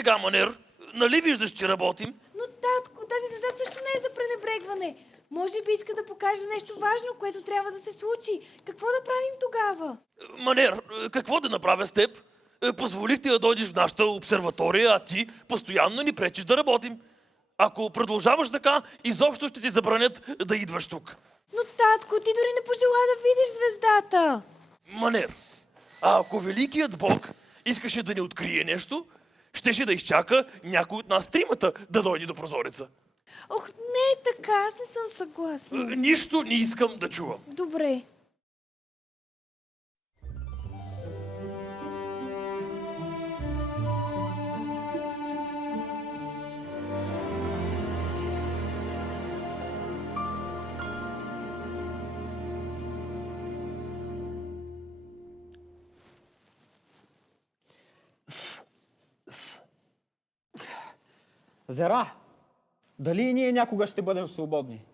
сега, Манер? Нали виждаш, че работим? Но, татко, тази звезда също не е за пренебрегване. Може би иска да покаже нещо важно, което трябва да се случи. Какво да правим тогава? Манер, какво да направя с теб? Позволих ти да дойдеш в нашата обсерватория, а ти постоянно ни пречиш да работим. Ако продължаваш така, изобщо ще ти забранят да идваш тук. Но, татко, ти дори не пожела да видиш звездата. Манер, а ако Великият Бог искаше да ни открие нещо, щеше да изчака някой от нас тримата да дойде до прозореца. Ох, не е така, аз не съм съгласна. Нищо не искам да чувам. Добре. Зера, дали и ние някога ще бъдем свободни?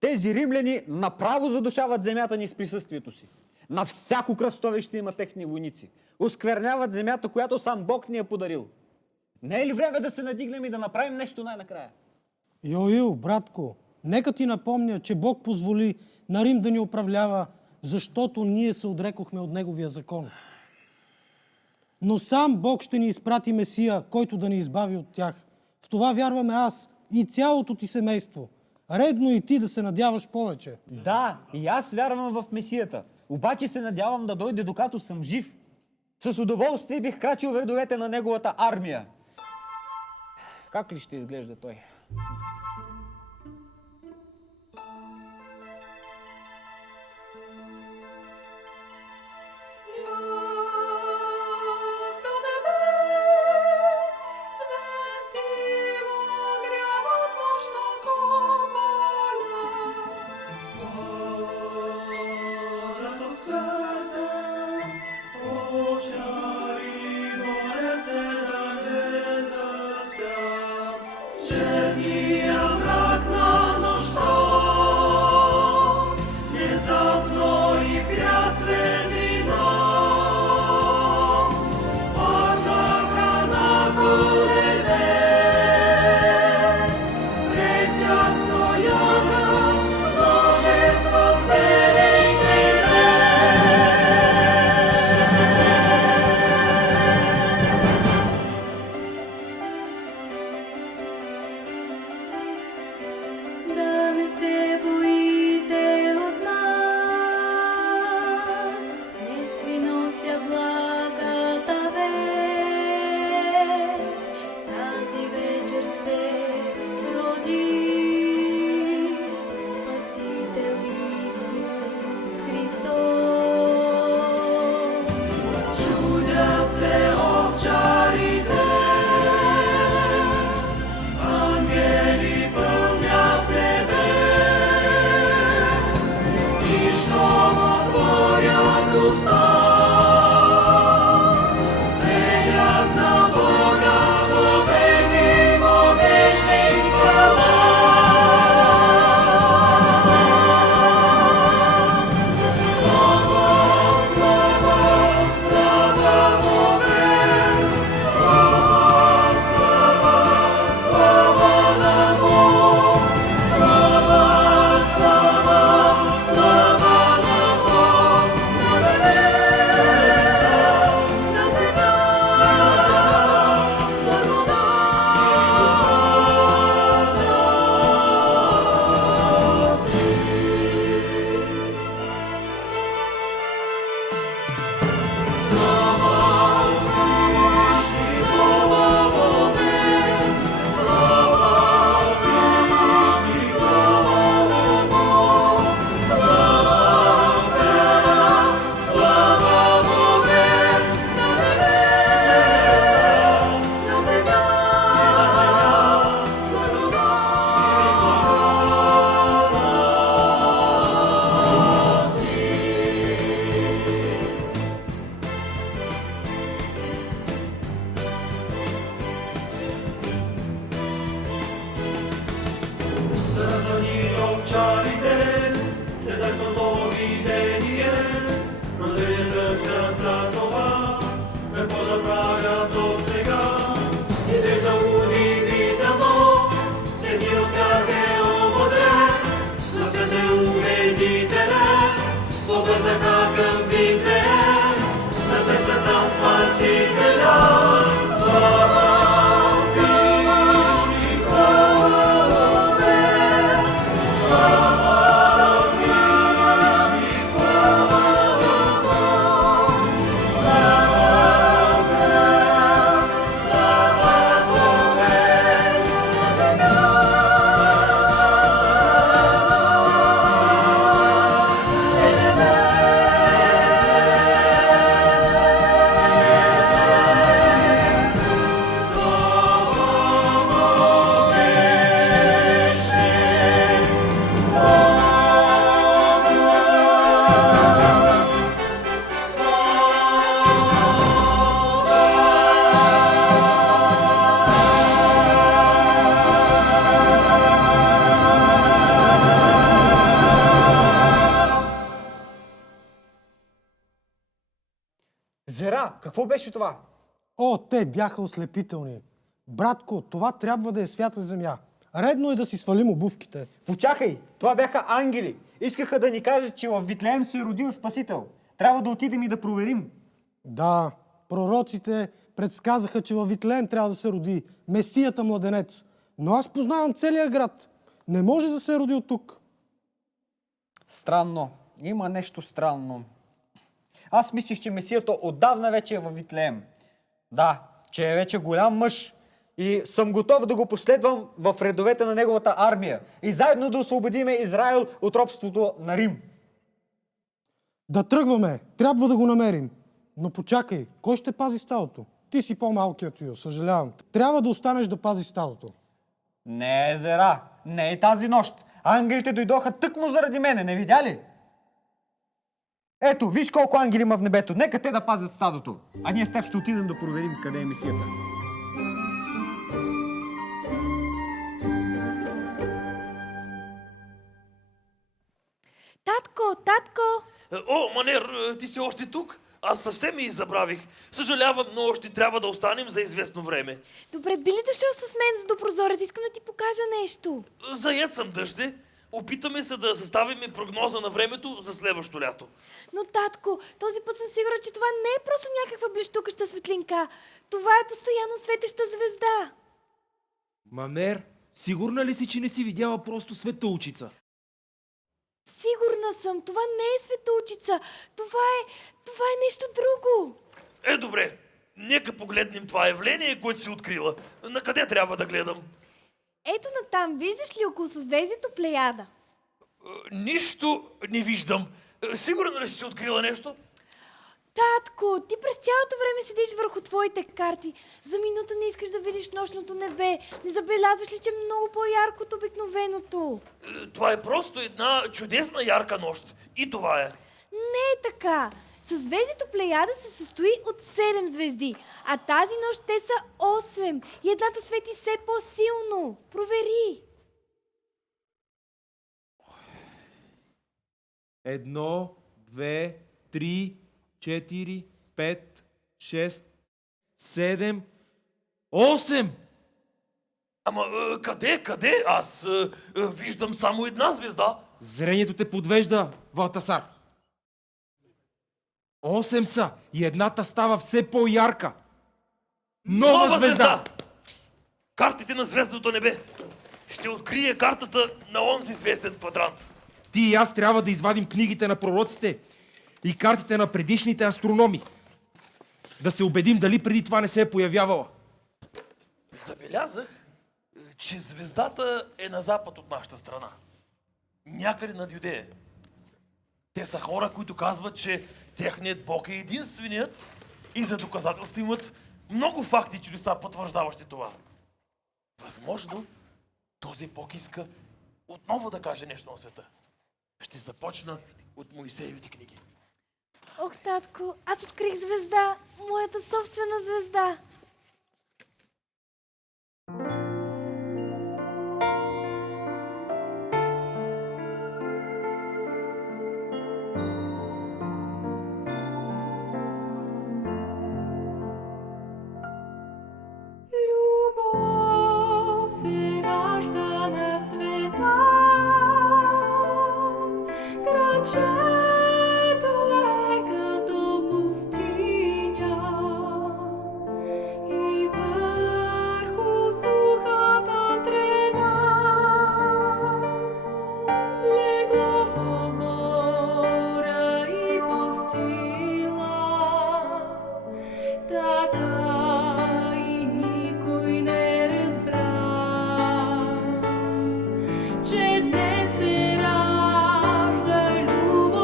Тези римляни направо задушават земята ни с присъствието си. На всяко кръстовище има техни войници. Оскверняват земята, която сам Бог ни е подарил. Не е ли време да се надигнем и да направим нещо най-накрая? Йоил, братко, нека ти напомня, че Бог позволи на Рим да ни управлява, защото ние се отрекохме от Неговия закон. Но сам Бог ще ни изпрати Месия, който да ни избави от тях. В това вярваме аз и цялото ти семейство. Редно и ти да се надяваш повече. Да, и аз вярвам в Месията. Обаче се надявам да дойде докато съм жив. С удоволствие бих крачил в редовете на неговата армия. Как ли ще изглежда той? какво беше това? О, те бяха ослепителни. Братко, това трябва да е свята земя. Редно е да си свалим обувките. Почакай, това бяха ангели. Искаха да ни кажат, че в Витлеем се е родил Спасител. Трябва да отидем и да проверим. Да, пророците предсказаха, че във Витлеем трябва да се роди Месията младенец. Но аз познавам целия град. Не може да се е родил тук. Странно. Има нещо странно. Аз мислих, че Месията отдавна вече е във Витлеем. Да, че е вече голям мъж. И съм готов да го последвам в редовете на неговата армия. И заедно да освободиме Израил от робството на Рим. Да тръгваме. Трябва да го намерим. Но почакай, кой ще пази стадото? Ти си по-малкият, Йо, съжалявам. Трябва да останеш да пазиш стадото. Не е зера, не е тази нощ. Ангелите дойдоха тъкмо заради мене, не видя ли? Ето, виж колко ангели има в небето. Нека те да пазят стадото. А ние с теб ще отидем да проверим къде е Месията. Татко! О, Манер, ти си още тук? Аз съвсем и забравих. Съжалявам, но ще трябва да останем за известно време. Добре, би ли дошъл с мен до прозорец? Искам да ти покажа нещо. Заед съм, дъще. Опитаме се да съставим прогноза на времето за следващото лято. Но, татко, този път съм сигурна, че това не е просто някаква блещукаща светлинка. Това е постоянно светеща звезда. Манер, сигурна ли си, че не си видяла просто светоучица? Сигурна съм, това не е светоучица. Това е нещо друго. Добре. Нека погледнем това явление, което си открила. На къде трябва да гледам? Ето натам, виждаш ли около съзвездието Плеяда? Нищо не виждам. Сигурно ли си открила нещо? Татко, ти през цялото време седиш върху твоите карти. За минута не искаш да видиш нощното небе. Не забелязваш ли, че е много по-ярко от обикновеното? Това е просто една чудесна ярка нощ. И това е. Не е така. Съзвездието Плеяда се състои от 7 звезди, а тази нощ те са 8 и едната свети все по-силно. Провери. 1, 2, 3, 4, 5, 6, 7, 8! Ама къде? Аз виждам само една звезда. Зрението те подвежда, Валтасар. 8 са и едната става все по-ярка. Нова звезда! Картите на звездното небе. Ще открие картата на онзи звезден квадрант. Ти и аз трябва да извадим книгите на пророците и картите на предишните астрономи. Да се убедим дали преди това не се е появявала. Забелязах, че звездата е на запад от нашата страна. Някъде над Юдея. Те са хора, които казват, че техният Бог е единственият и за доказателство имат много факти, чудеса, потвърждаващи това. Възможно, този Бог иска отново да каже нещо на света. Ще започна от Моисеевите книги. Ох, татко, аз открих звезда, моята собствена звезда. Любов се ражда на света, крачето е като пустиня и върху сухата трева легло в умора и пустила. Така и никой не разбра, че днес се ражда любов.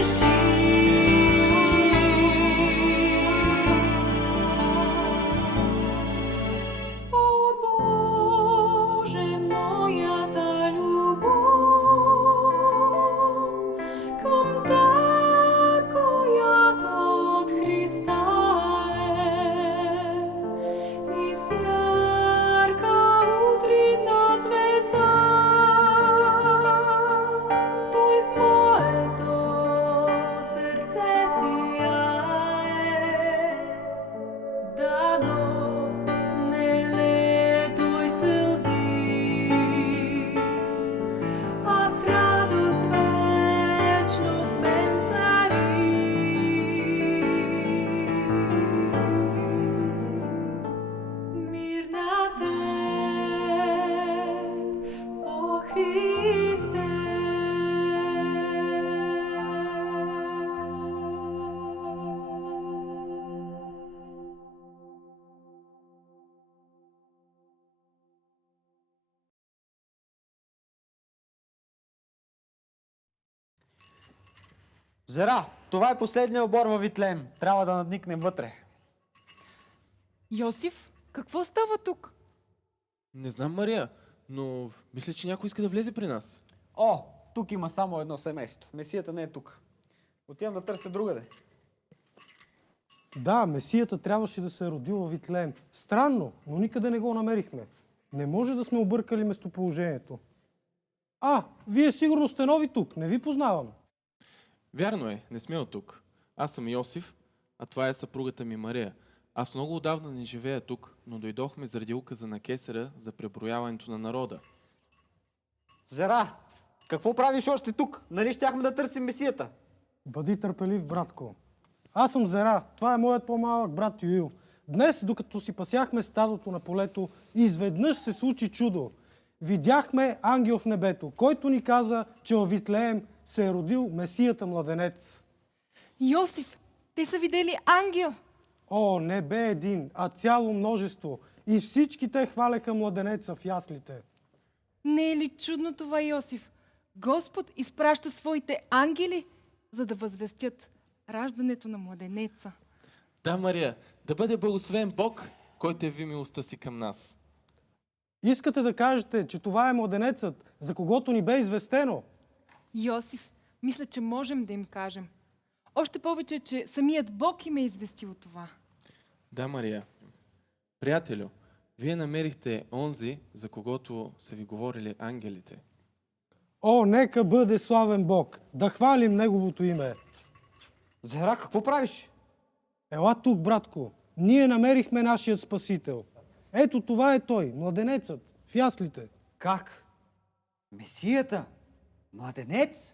О Боже, моята любов към Теб, която от Христа е, и с ярка утринна звезда, Той в моето сърце сияе. Дано не лето и сълзи, а с радост вечно в мен цари. Мир на Теб, о Христе. Зера, това е последния обор във Витлеем. Трябва да надникнем вътре. Йосиф, какво става тук? Не знам, Мария, но мисля, че някой иска да влезе при нас. О, тук има само едно семейство. Месията не е тук. Отивам да търся другаде. Да, Месията трябваше да се е родил във Витлеем. Странно, но никъде не го намерихме. Не може да сме объркали местоположението. Вие сигурно сте нови тук, не ви познавам. Вярно е, не сме от тук. Аз съм Йосиф, а това е съпругата ми Мария. Аз много отдавна не живея тук, но дойдохме заради указа на кесаря за преброяването на народа. Зера, какво правиш още тук? Нали щяхме да търсим Месията? Бъди търпелив, братко. Аз съм Зера, това е моят по-малък брат Юил. Днес, докато си пасяхме стадото на полето, изведнъж се случи чудо. Видяхме ангел в небето, който ни каза, че във Витлеем се е родил Месията младенец. Йосиф, те са видели ангел. О, не бе един, а цяло множество. И всички те хваляха младенеца в яслите. Не е ли чудно това, Йосиф? Господ изпраща своите ангели, за да възвестят раждането на младенеца. Да, Мария, да бъде благословен Бог, който яви милостта си към нас. Искате да кажете, че това е младенецът, за когото ни бе известено? Йосиф, мисля, че можем да им кажем. Още повече, че самият Бог им е известил това. Да, Мария. Приятелю, вие намерихте онзи, за когото са ви говорили ангелите. О, нека бъде славен Бог, да хвалим Неговото име. Зера, какво правиш? Ела тук, братко, ние намерихме нашият Спасител. Ето това е той, младенецът, в яслите. Как? Месията? Младенец?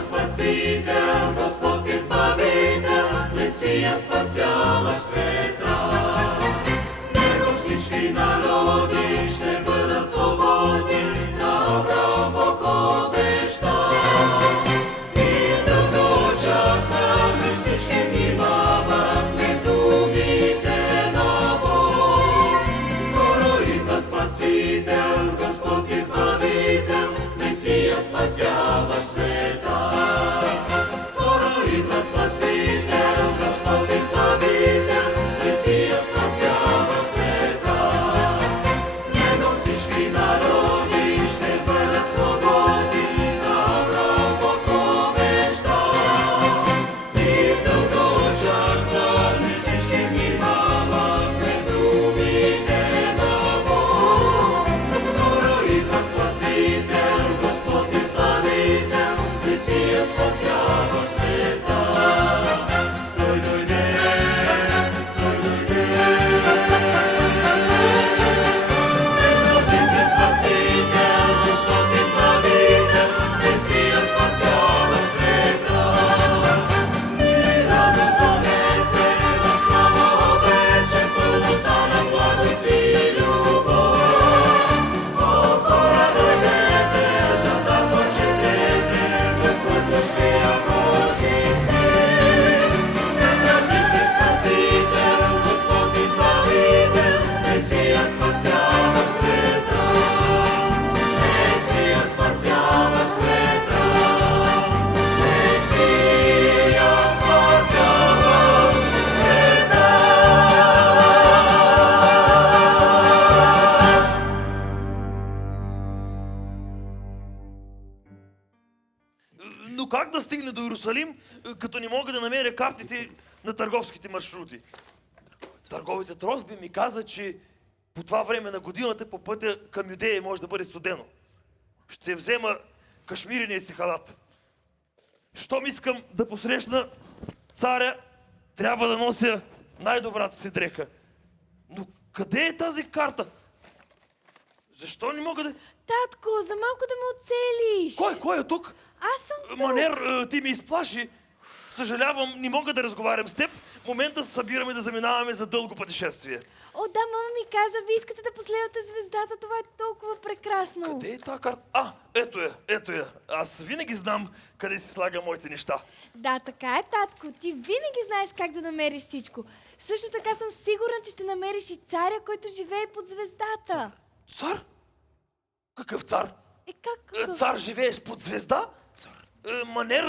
Спасител, Господ Избавител, Месия спасяваш света. Него всички народи ще бъдат свободни, на Авраам Бог обеща. И дълго очакваме, всички внимаваме думите на Бог. Скоро идва Спасител, Господ Избавител, Месия спасяваш света. Скоро идва Спасител, Господ Избавител, Месия спасява света. Него всички народи ще бъдат свободни, на Авраам Бог обеща. И дълго очакваме, всички внимаваме думите на Бог. Скоро идва Спасител, Господ Избавител, Но как да стигне до Иерусалим, като не мога да намеря картите на търговските маршрути? Търговецът Росби ми каза, че по това време на годината по пътя към Юдея може да бъде студено. Ще взема кашмирения си халат. Щом искам да посрещна царя, трябва да нося най-добрата си дреха. Но къде е тази карта? Защо не мога да... Татко, за малко да ме оцелиш. Кой е тук? Аз съм тук. Манер, ти ми изплаши. Съжалявам, не мога да разговарям с теб. В момента се събираме да заминаваме за дълго пътешествие. О, да, мама ми каза, вие искате да последвате звездата. Това е толкова прекрасно. Къде е тази карта? Ето я. Аз винаги знам къде си слага моите неща. Да, така е, татко. Ти винаги знаеш как да намериш всичко. Също така съм сигурна, че ще намериш и царя, който живее под звездата. Цар? Какъв цар? Как? Цар живееш под звезда? Манер,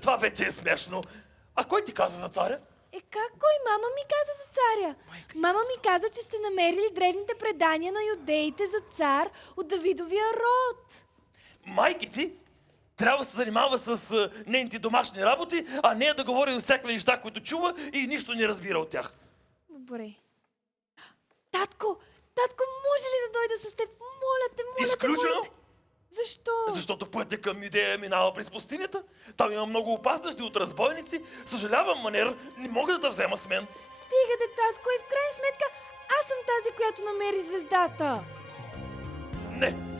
това вече е смешно. А кой ти каза за царя? Как кой? Мама ми каза за царя. Мама ми каза, че сте намерили древните предания на юдеите за цар от Давидовия род. Майки ти трябва да се занимава с нейните домашни работи, а не да говори за всякакви неща, които чува и нищо не разбира от тях. Добре. Татко, може ли да дойда с теб? Моля те. Изключено? Защо? Защото пътя към Юдея минава през пустинята. Там има много опасности от разбойници. Съжалявам, Манер, не мога да те взема с мен. Стига де, татко, и в крайна сметка аз съм тази, която намери звездата. Не.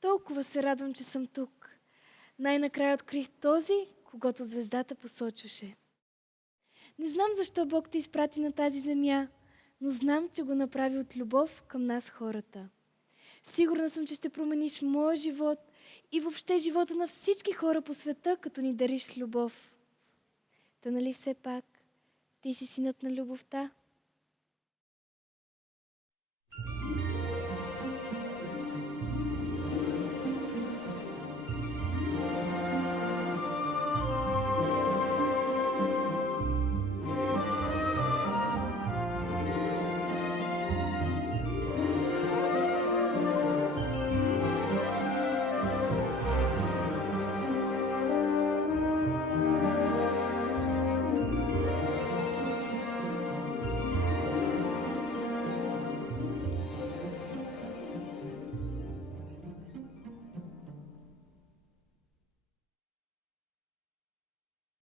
Толкова се радвам, че съм тук. Най-накрая открих този, когато звездата посочваше. Не знам защо Бог те изпрати на тази земя, но знам, че го направи от любов към нас хората. Сигурна съм, че ще промениш моя живот и въобще живота на всички хора по света, като ни дариш любов. Та нали все пак ти си синът на любовта?